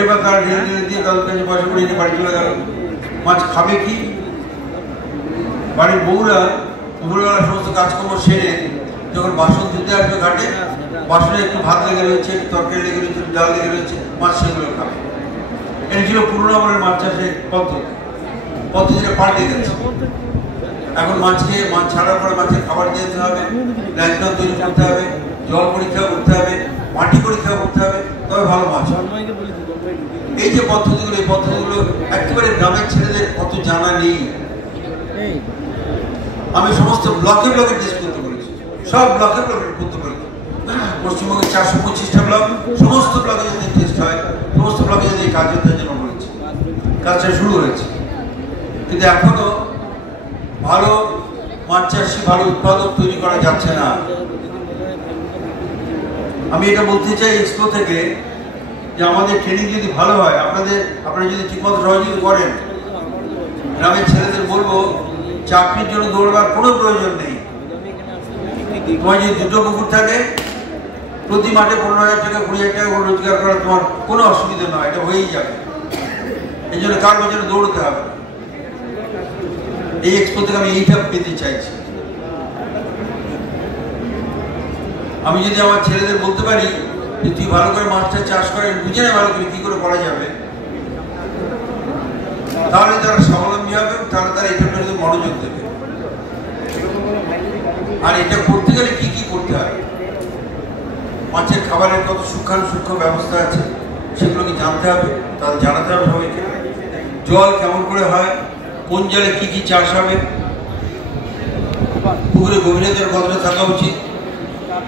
এবার তারা ঢেলে ঢেলে দিয়ে তাদের কাছে পয়সা করে নিয়ে বাড়ি চলে গেল। মাছ খাবে কি? বাড়ির বউরা দুপুরবেলা সমস্ত কাজকর্ম সেরে যখন বাসন ধুতে আসবে ঘাটে, বাসনে একটু ভাত লেগে রয়েছে, একটু তরকারি লেগে রয়েছে, একটু ডাল লেগে রয়েছে, মাছ সেগুলো খাবে। এটা ছিল পুরোনো আমলের মাছ চাষের পদ্ধতিটা পাল্টে গেছে। এখন মাছকে মাছ ছাড়ার পরে মাছের খাবার দিতে হবে, ল্যান্ড তৈরি করতে হবে, জল পরীক্ষা করতে হবে, মাটি পরীক্ষা করতে হবে, তবে ভালো মাছ হবে। এই যে পদ্ধতিগুলো, এই পদ্ধতিগুলো একেবারে গ্রামের ছেলেদের কত জানা নেই। আমি সমস্ত ব্লকে ব্লকে টেস্ট করতে পেরেছি, সব ব্লকে ব্লকে করতে পেরেছি। পশ্চিমবঙ্গের 425টা ব্লক, সমস্ত ব্লকে যদি টেস্ট হয়, সমস্ত ব্লকে যদি কাজ হতে জন্য বলেছে, কাজটা শুরু হয়েছে। কিন্তু এখনো ভালো মাছ চাষি, ভালো উৎপাদক তৈরি করা যাচ্ছে না। আমি এটা বলতে চাই এক্সপো থেকে যে আমাদের ট্রেনিং যদি ভালো হয়, আপনারা যদি ঠিকমতো সহযোগিতা করেন, গ্রামের ছেলেদের বলবো চাকরির জন্য দৌড়বার কোনো প্রয়োজন নেই। তোমার যদি দুটো পুকুর থাকে, প্রতি মাঠে 15,000 টাকা 20,000 টাকা করে রোজগার করা তোমার কোনো অসুবিধা নয়, এটা হয়েই যাবে। এই জন্য কার পেছনে দৌড়তে হবে। এই এক্সপো থেকে আমি এইটা পেতে চাইছি। আমি যদি আমার ছেলেদের বলতে পারি যে তুই ভালো করে মাছটা চাষ করেন, বুঝে না ভালো করে কি করে করা যাবে, তাহলে তারা স্বাবলম্বী হবে, তাহলে তারা এটার প্রতি মনোযোগ দেবে। আর এটা করতে গেলে কি কি করতে হয়, মাছের খাবারের কত সূক্ষ্ম ব্যবস্থা আছে সেগুলোকে জানতে হবে, তাদের জানাতে হবে সবাইকে। জল কেমন করে হয়, কোন জলে কি কি চাষ হবে, পুকুরে গভীরতার কতটা থাকা উচিত,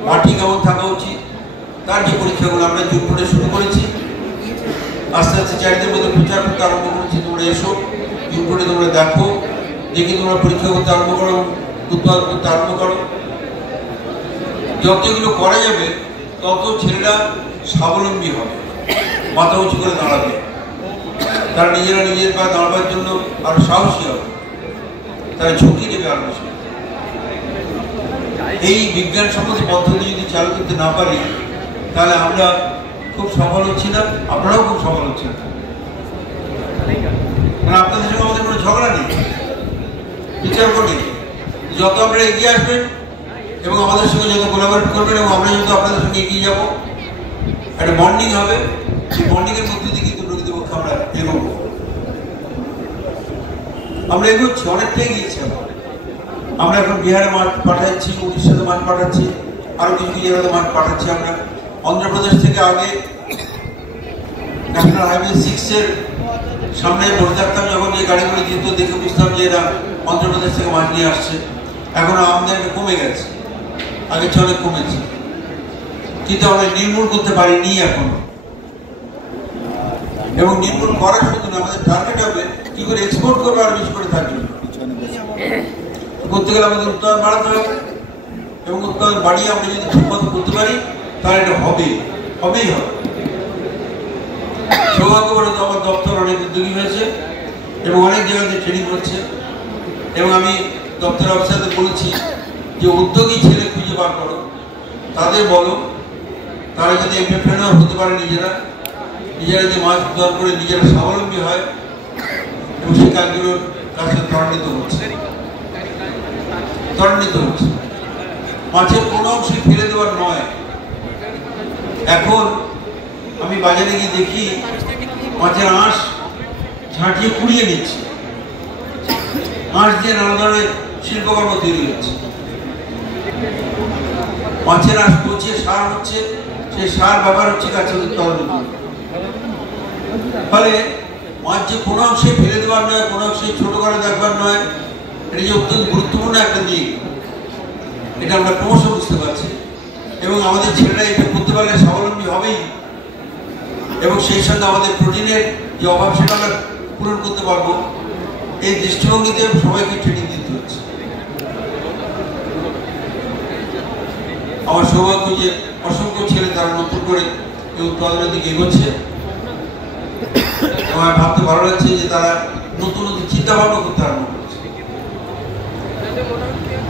মাটি কেমন থাকা উচিত, তার যে পরীক্ষাগুলো আমরা জুনপুরে শুরু করেছি, আস্তে আস্তে চারিদের মধ্যে প্রচার করতে আরম্ভ করেছি। তোমরা এসো জুনপুরে, তোমরা দেখো, দেখে তোমরা পরীক্ষা করতে আরম্ভ করো, উৎপাদন করতে আরম্ভ করো। যত এগুলো করা যাবে তত ছেলেরা স্বাবলম্বী হবে, মাথা উঁচু করে দাঁড়াবে, তারা নিজেরা নিজের পায়ে দাঁড়াবার জন্য আরো সাহসী হবে, তারা ঝুঁকি নেবে আরো বেশি। এই বিজ্ঞানসম্মত পদ্ধতি যদি চালু করতে না পারি, তাহলে আমরা খুব সফল হচ্ছি না, আপনারাও খুব সফল হচ্ছেন না। মানে আপনাদের সঙ্গে আমাদের কোনো ঝগড়া নেই, বিচার করি। যত আপনারা এগিয়ে আসবেন এবং আমাদের সঙ্গে যত কোলাবোরেট করবেন এবং আমরা যত আপনাদের সঙ্গে এগিয়ে যাবো, একটা বন্ডিং হবে। সেই বন্ডিং এর মধ্যে দিয়ে কিন্তু প্রকৃতপক্ষে আমরা এগোবো। আমরা এগোচ্ছি, অনেকটাই এগিয়েছি। আমরা এখন বিহারে মাঠ পাঠাচ্ছি, উড়িষ্যাতে মাঠ পাঠাচ্ছি, আরো কিছু কিছু জায়গাতে মাঠ পাঠাচ্ছি। আমরা অন্ধ্রপ্রদেশ থেকে আগে ন্যাশনাল হাইওয়ে 6-এর সামনে বসে থাকতাম, যখন যে গাড়িগুলো যেত দেখে বুঝতাম যে এরা অন্ধ্রপ্রদেশ থেকে মাছ নিয়ে আসছে। এখন আমদানি কমে গেছে, আগের চেয়ে অনেক কমেছে, কিন্তু আমরা নির্মূল করতে পারিনি এখনো। এবং নির্মূল করার শুধু না, আমাদের টার্গেট হবে কি করে এক্সপোর্ট করবো আরো বেশি করে থাকবে। করতে গেলে আমাদের উৎপাদন বাড়াতে হবে, এবং উৎপাদন বাড়িয়ে আমরা যদি ঠিকমতো করতে পারি তাহলে এটা হবেই হবে। সৌভাগ্যবশত আমার দপ্তর অনেক উদ্যোগী হয়েছে এবং অনেক জায়গাতে ট্রেনিং হচ্ছে। এবং আমি দপ্তর অফিসারদের বলেছি যে উদ্যোগী ছেলে খুঁজে বার করো, তাদের বলো, তারা যদি এন্টারপ্রেনার হতে পারে, নিজেরা যে মাছ উৎপাদন করে নিজেরা স্বাবলম্বী হয়, এবং সেই কাজগুলোর কাছে ত্বরান্বিত হচ্ছে। মাছের কোনো অংশই ফেলে দেওয়ার নয়। এখন আমি বাজারে গিয়ে দেখি মাছের আঁশ ঝাঁটিয়ে কুড়িয়ে নিচ্ছে, আঁশ দিয়ে নানা ধরনের শিল্পকর্ম তৈরি হচ্ছে। মাছের আঁশ পচিয়ে সার হচ্ছে, সেই সার ব্যবহার হচ্ছে গাছের উৎপাদন। ফলে মাছ যে কোনো অংশে ফেলে দেওয়ার নয়, কোনো অংশে ছোট করে দেখবার নয়, এটা যে অত্যন্ত গুরুত্বপূর্ণ একটা দিক, এটা আমরা ক্রমশ বুঝতে পারছি। এবং আমাদের ছেলেরা এটা করতে পারলে স্বাবলম্বী হবেই, এবং সেই সঙ্গে আমাদের প্রোটিনের যে অভাব সেটা আমরা পূরণ করতে পারবো। এই দৃষ্টিভঙ্গিতে সবাইকে ট্রেনিং দিতে হচ্ছে। আমার সৌভাগ্য যে অসংখ্য ছেলে তারা নতুন করে এই উৎপাদনের দিকে এগোচ্ছে। আমার ভাবতে ভালো লাগছে যে তারা নতুন নতুন চিন্তা ভাবনা করতে আরম্ভ করছে।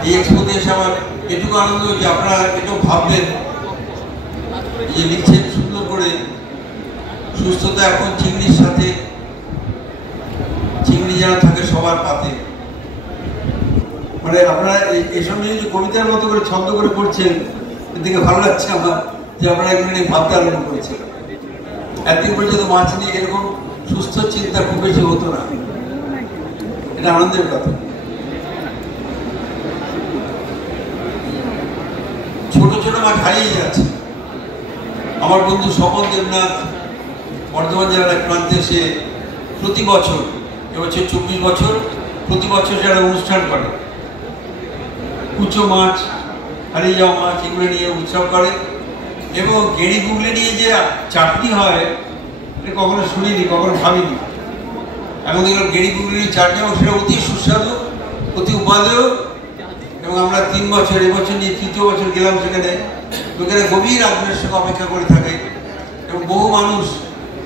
এই এক্সপোতে এসে আমার এটুকু আনন্দ যে আপনারা এটাও ভাববেন যে লিখছেন সুন্দর করে, সুস্থতা এখন চিংড়ির সাথে, চিংড়ি যেন থাকে সবার পাতে। মানে আপনারা এসব নিয়ে যে কবিতার মতো করে ছন্দ করে পড়ছেন, এদিকে ভালো লাগছে আমার যে আপনারা এগুলো নিয়ে ভাবতে আরম্ভ করেছেন। একদিন পর্যন্ত মাছ নিয়ে এরকম সুস্থ চিন্তা খুব বেশি হতো না, এটা আনন্দের কথা। ছোট ছোট মাছ হারিয়ে যাচ্ছে। আমার বন্ধু স্বপন দেবনাথ বর্ধমান জেলার এক প্রান্তে, সে প্রতি বছর, এবছর 24 বছর, প্রতি বছর যারা অনুষ্ঠান করে, কুচো মাছ, হারিয়ে যাওয়া মাছ, এগুলো নিয়ে উৎসব করে। এবং গেড়ি গুগলি নিয়ে যে চাটনি হয়, এটা কখনো শুনিনি, কখনো ভাবিনি। এখন দেখলাম গেড়ি গুগলির চাটনি, এবং সেটা অতি সুস্বাদু, অতি উপাদেয়। এবং আমরা 3 বছর, এবছর নিয়ে 3য় বছর গেলাম সেখানে। ওখানে গভীর আগ্রহের সঙ্গে অপেক্ষা করে থাকে, এবং বহু মানুষ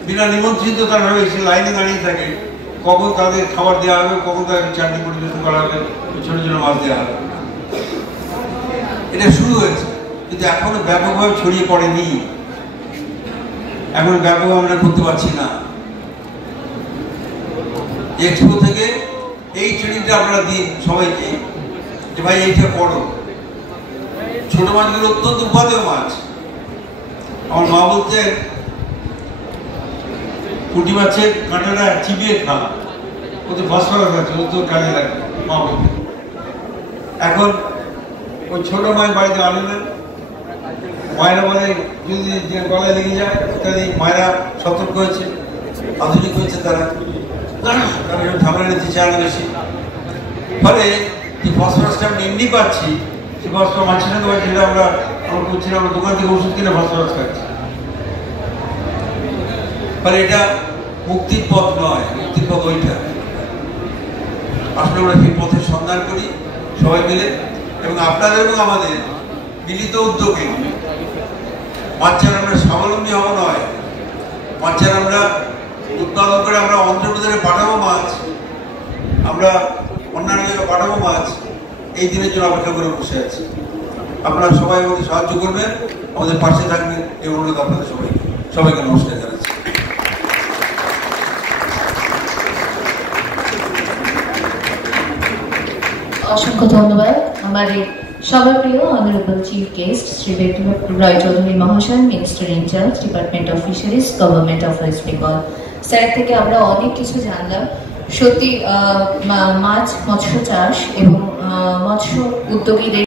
বিনা নিমন্ত্রিত তারা এসে লাইনে দাঁড়িয়ে থাকে, কখন তাদের খাবার দেওয়া হবে, কখন তাদের চাটনি পরিবেশন করা হবে, ছোটো ছোটো মাছ দেওয়া হবে। এটা শুরু হয়েছে, কিন্তু এখনো ব্যাপকভাবে ছড়িয়ে পড়েনি, এখন ব্যাপক আমরা করতে পারছি না। এক্সপো থেকে এই ট্রেনিংটা আমরা দিই সবাইকে, যে ভাই এইটা পড়ো। ছোট মাছগুলো অত্যন্ত উপাদেয় মাছ। আমার মা বলতেন পুঁটি মাছের কাঁটাটা চিবিয়ে খা, ওতে ফসফরাস আছে, ও তোর কাজে লাগবে, মা বলতেন। এখন ওই ছোট মাছ বাড়িতে আনলেন, মায়েরা বলে যদি গলায় লেগে যায় ইত্যাদি। মায়েরা সতর্ক হয়েছে, আধুনিক হয়েছে তারা, কারণ ঝামেলা নিতে চায় না বেশি। ফলে যে ফসফরাসটা আমরা এমনি পাচ্ছি, সে ফসফরাস মাছের সাথে পাচ্ছি, যেটা আমরা করছি না, আমরা দোকান থেকে ওষুধ কিনে ফসফরাস খাচ্ছি। ফলে এটা মুক্তির পথ নয়, মুক্তির পথ ওইটা। আসলে আমরা সেই পথের সন্ধান করি সবাই মিলে, এবং আপনাদের এবং আমাদের মিলিত উদ্যোগে। মাছ ছাড়া আমরা স্বাবলম্বী হব নয়, মাছ ছাড়া আমরা উৎপাদন করে আমরা অন্ধ্রপ্রদেশে পাঠাবো মাছ, আমরা অন্যান্য জায়গায় পাঠাবো মাছ, এই দিনের জন্য অপেক্ষা করে বসে আছি। আপনারা সবাই আমাদের সাহায্য করবেন, আমাদের পাশে থাকবেন, এই অনুরোধ আপনাদের সবাইকে নমস্কার জানাচ্ছি। অসংখ্য ধন্যবাদ। আমার সবার প্রিয় honourable chief guest Shri Biplab Roy Chowdhury মহাশয়, minister in charge, department of fisheries, government of West Bengal. Sir থেকে আমরা অনেক কিছু জানলাম। সত্যি মাছ, মৎস্য চাষ এবং মৎস্য উদ্যোগীদের